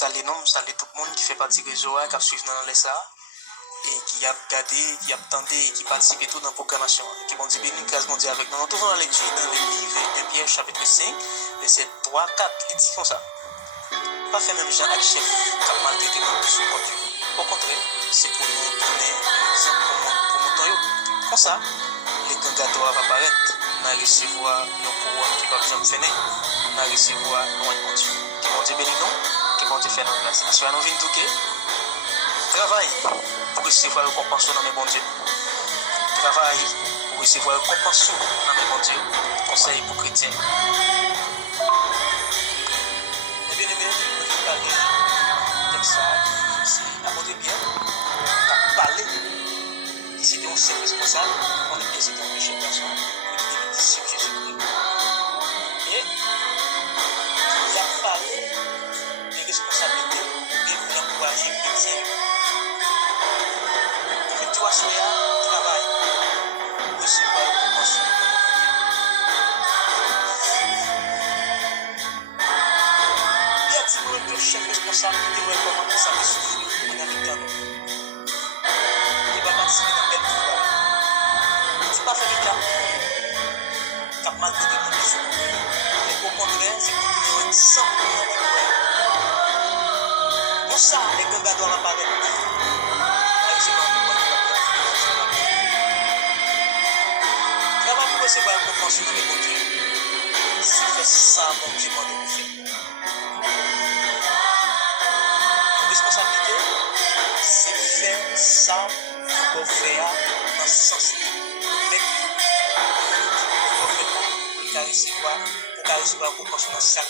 saluer nous, saluer tout le monde qui fait partie du réseau, qui a suivi dans les ça, et qui a regardé, qui a tenté, qui participe tout dans la programmation. Qui vont dire béni, grâce mondiale avec nous. Nous toujours dans l'étude dans le livre de Pierre, chapitre 5, verset 3, 4, il dit comme ça. Pas faire même gens avec chef qui a maltraité nous sous compte. Au contraire, c'est pour nous donner un exemple pour nous. Comme ça, les candidats apparaître, nous recevoir nos couronnes qui ne va jamais finir, nous recevoir nos Dieu. Qui vont dire béni nous, qui vont dire faire nos grâces. Assurez nous tout que travail pour recevoir le récompense dans mes bons Dieu. Travail pour recevoir le récompense dans mes bons Dieu. Conseil pour chrétiens. Et bien aimé, nous allons parler de ça, c'est aborder bien, parler. Et c'était un seul responsable, on est bien, c'était un péché de garçon, qui était disciple Jésus-Christ. Et il a parlé des responsabilités et vous encourager les chrétiens. Tu as souhaité travail pour recevoir le récompense. Bien dit, nous, le chef responsable, qui devrait comment ça peut souffrir en habitant. Il va participer dans belle travail. Il ne pas faire le cap. Cap mal de démolition. Mais au contraire, c'est pour qu'il y ait un exemple pour ça, les gars doivent apparaître. Travail pour recevoir une récompense dans les bons Dieu. C'est faire ça, mon Dieu, moi, de vous faire. Une responsabilité, c'est faire ça pour faire dans ce sens-là. Mais pour faire pour recevoir une récompense dans ce sens-là.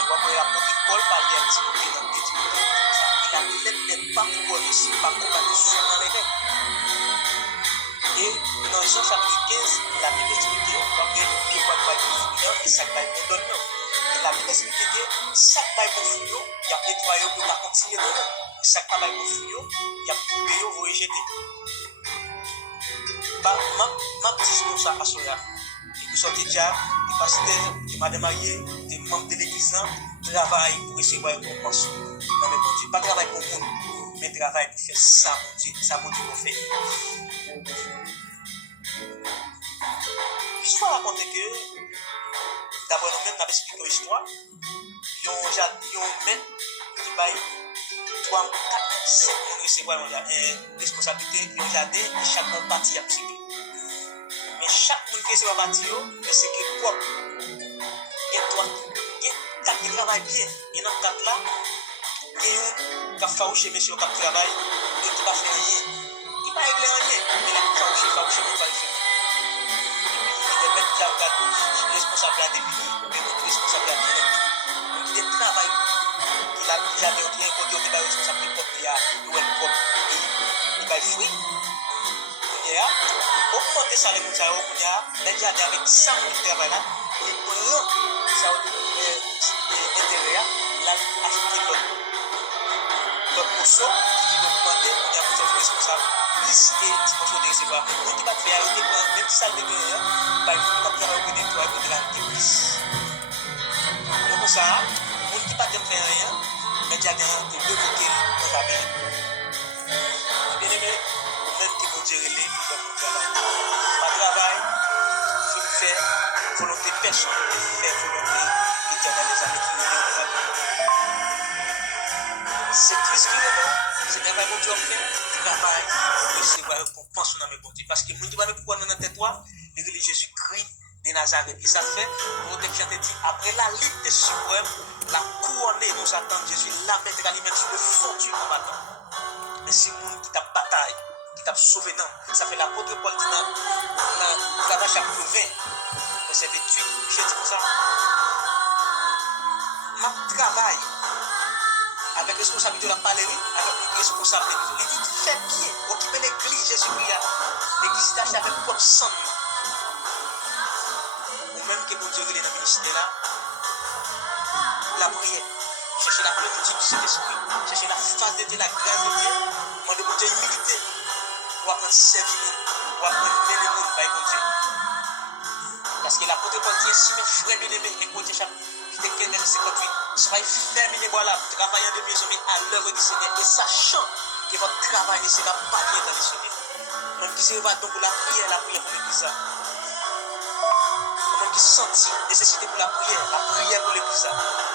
On va voir l'apôtre Paul parler à Timothée dans Timothée. Il a peut-être pas pour ici, pas combattre seulement les règles. Et dans Jean chapitre 15, il a bien expliqué qu'il faut être fruit et ça va être bon donner. Il a bien expliqué que chaque bail bon fruit, il y a nettoyé pour pas continuer de donner. Chaque bail bon fruit, il y a pour payer, vous rejeter. Ma petite comme ça à Soya. Et que sortez déjà, des pasteurs, des madame mariées, des membres de l'église, travail pour recevoir une récompense. Non mais bon Dieu, pas travail pour le monde, mais travail pour faire ça, mon Dieu, ça mon Dieu pour faire. L'histoire raconte que, d'abord nous-mêmes, nous avons expliqué l'histoire. Il y a un maître qui baille 3, 4, 5 personnes recevoir une responsabilité, il y a un jardin et chaque monde parti à psyché. Mais chaque monde qui recevoir parti, c'est que quoi? Et toi, qui travaille bien, et dans le cadre là, il y a un qui a fauché monsieur qui travaille et qui va faire rien. Il va régler rien, mais il a fauché, il va faire. Qui a responsable à définir, mais notre responsable à définir. Donc il y a un travail qu'il a déjà un côté qui est responsable de propre, il y a propre et il va fruit. Il y a augmenter ça les gens, il y a déjà avec 100 000 travail là, il prend ça intérieur, il a acheté l'autre morceau qui va augmenter, il y a plusieurs responsables. Plus et dimension de recevoir. Nous qui va faire même si ça le dégaine, par exemple, nous va faire un nettoyage de la plus. Donc pour ça, nous qui pas faire rien, mais déjà de l'évoquer dans la vie. Bien aimé, même qui vont gérer les pour faire travail. Pas travail, il faut faire volonté personnelle, faire volonté éternelle des amis qui nous donnent. C'est triste qu'il est, c'est travail que Dieu fait, travail. Recevoir récompense dans mes bons Dieu. Parce que nous devons pouvoir nous dans tête les Jésus-Christ de Nazareth. Et ça fait, nous avons dit, après la lutte suprême, la couronne nous attend Jésus, la mettre à lui-même sur le fond du combattant. Mais c'est nous qui t'a bataille, qui t'a sauvé. Non, ça fait l'apôtre Paul dit dans Galates chapitre 20, verset 28, je dis comme ça. Ma travail avec responsabilité de la palerie, avec une responsabilité. Il dit, fais bien, occuper l'église Jésus-Christ. L'église d'acheter avec propre sang. Ou même que bon Dieu est dans le ministère là, la prière, chercher la plénitude du Saint-Esprit, chercher la face de Dieu, la grâce de Dieu, demander bon Dieu humilité, pour apprendre servir, pour apprendre mener le monde par bon Dieu. Parce que l'apôtre Paul dit, si mes frères bien-aimés, écoutez qui était 15h58. Soyez fermés, voilà, travaillant de mieux à l'œuvre du Seigneur et sachant que votre travail ne sera pas bien dans le Seigneur. Même qui se va donc pour la prière pour l'église. Même qui sentit nécessité pour la prière pour l'église.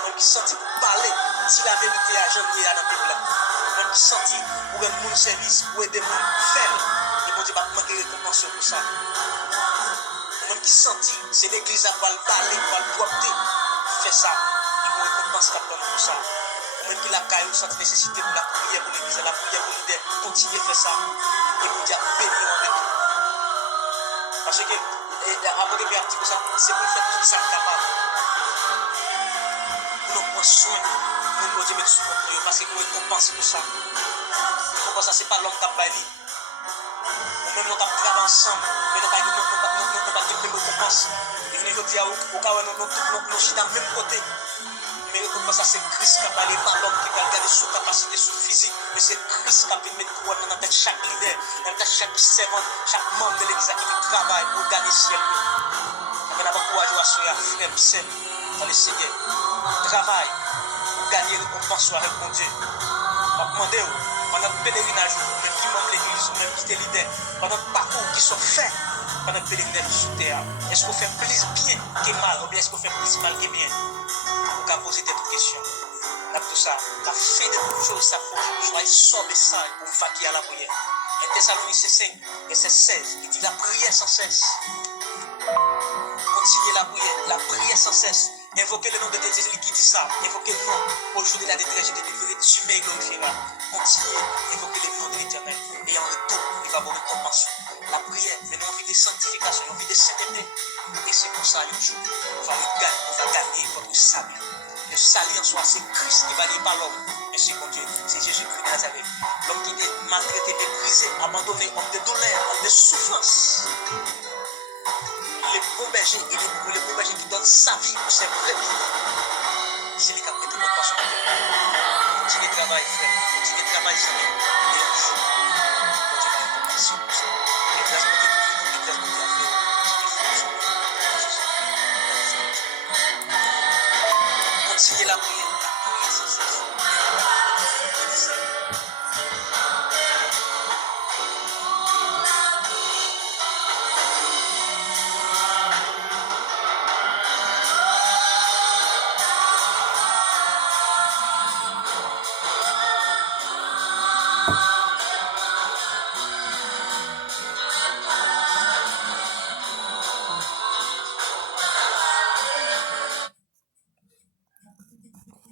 Même qui sentit pour parler, si la vérité a jamais dans le peuple. Même qui sentit pour un bon service, pour aider les gens, faire. Et bon Dieu va manquer de récompense pour ça. Même qui sentit, c'est l'église à parler, pour le droiter, fait ça. Il faut récompenser pour ça. Même qui la caille, cette nécessité pour la prière pour l'église, la prière pour l'idée, continuez à faire ça. Et pour dire béni avec vous. Parce que, avant de faire un petit peu ça, c'est pour faire tout ça capable. Pour nous prendre soin, pour nous Dieu mettre sous contrôle, parce que nous récompensons pour ça. Pourquoi ça, c'est pas l'homme qui a baillé. Nous-mêmes, nous travaillons ensemble, mais nous n'avons pas de même récompense. Et nous disons, au cas où nous sommes dans le même côté. Mais comme ça, c'est Christ qui a parlé, pas l'homme qui va regarder sous capacité, sous physique, mais c'est Christ qui a pu mettre couronne dans la tête chaque leader, dans la tête chaque servant, chaque membre de l'église qui travaille pour gagner le ciel. On a courage à soyez frère, c'est dans le Seigneur. Travaille pour gagner le récompense avec mon Dieu. On va demander pendant le pèlerinage, même qui membre de l'église, même qui est leader, pendant le parcours qui sont faits, pendant le pèlerinage sur terre, est-ce qu'on fait plus bien que mal, ou bien est-ce qu'on fait plus mal que bien? On va poser des questions. Là, tout ça, la fin de toute chose, ça faut soyez sobre ça pour vaquer à la prière. 1 Thessaloniciens 5, verset 16, il dit la prière sans cesse. Continuez la prière sans cesse. Invoquez le nom de Dieu, qui dit ça. Invoquez le nom. Au jour de la détresse, je t'ai délivré, tu m'es glorifié. Continuez, invoquez le nom de l'Éternel. Et en retour, il va vous récompenser. La prière, mais nous envie de sanctification, nous envie de sainteté. Et c'est comme ça, un jour, on va gagner votre salut. Le salut en soi, c'est Christ qui va aller par l'homme. Mais c'est mon Dieu, c'est Jésus-Christ de Nazareth. L'homme qui est maltraité, méprisé, abandonné, homme de douleur, homme de souffrance. Les bons bergers, les bons bergers qui donnent sa vie pour ses brebis. C'est les cas de compassion. Continuez le travail, frère. Continuez le travail, frère. Et un jour, Dieu va être compassion pour ça. Et grâce à Dieu pour vous, et grâce à Dieu à faire. Continuez la prière.